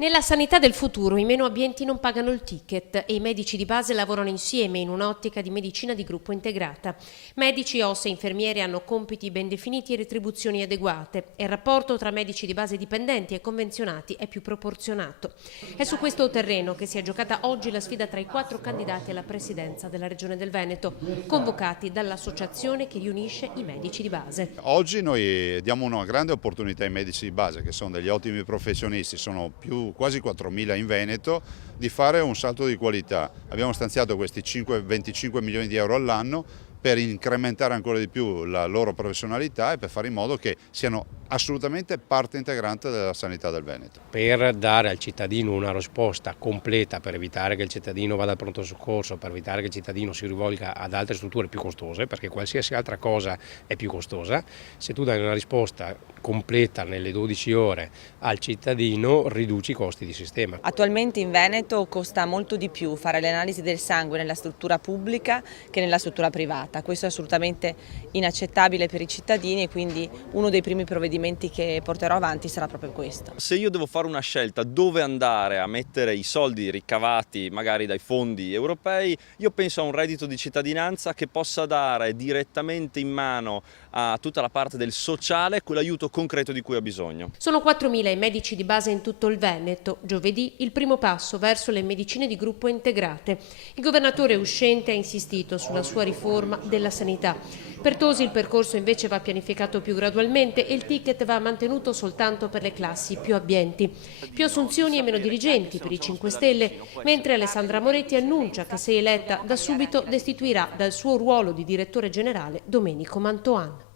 Nella sanità del futuro i meno abbienti non pagano il ticket e i medici di base lavorano insieme in un'ottica di medicina di gruppo integrata. Medici, OSS e infermieri hanno compiti ben definiti e retribuzioni adeguate e il rapporto tra medici di base dipendenti e convenzionati è più proporzionato. È su questo terreno che si è giocata oggi la sfida tra i 4 candidati alla presidenza della Regione del Veneto, convocati dall'associazione che riunisce i medici di base. Oggi noi diamo una grande opportunità ai medici di base, che sono degli ottimi professionisti, sono quasi 4.000 in Veneto, di fare un salto di qualità. Abbiamo stanziato questi 25 milioni di euro all'anno per incrementare ancora di più la loro professionalità e per fare in modo che siano assolutamente parte integrante della sanità del Veneto. Per dare al cittadino una risposta completa, per evitare che il cittadino vada al pronto soccorso, per evitare che il cittadino si rivolga ad altre strutture più costose, perché qualsiasi altra cosa è più costosa, se tu dai una risposta completa nelle 12 ore al cittadino riduci i costi di sistema. Attualmente in Veneto costa molto di più fare le analisi del sangue nella struttura pubblica che nella struttura privata. Questo è assolutamente inaccettabile per i cittadini e quindi uno dei primi provvedimenti che porterò avanti sarà proprio questo. Se io devo fare una scelta dove andare a mettere i soldi ricavati magari dai fondi europei, io penso a un reddito di cittadinanza che possa dare direttamente in mano a tutta la parte del sociale quell'aiuto concreto di cui ha bisogno. Sono 4.000 i medici di base in tutto il Veneto. Giovedì il primo passo verso le medicine di gruppo integrate. Il governatore uscente ha insistito sulla sua riforma della sanità. Per Tosi il percorso invece va pianificato più gradualmente e il ticket va mantenuto soltanto per le classi più abbienti. Più assunzioni e meno dirigenti per i 5 Stelle, mentre Alessandra Moretti annuncia che se eletta da subito destituirà dal suo ruolo di direttore generale Domenico Mantoan.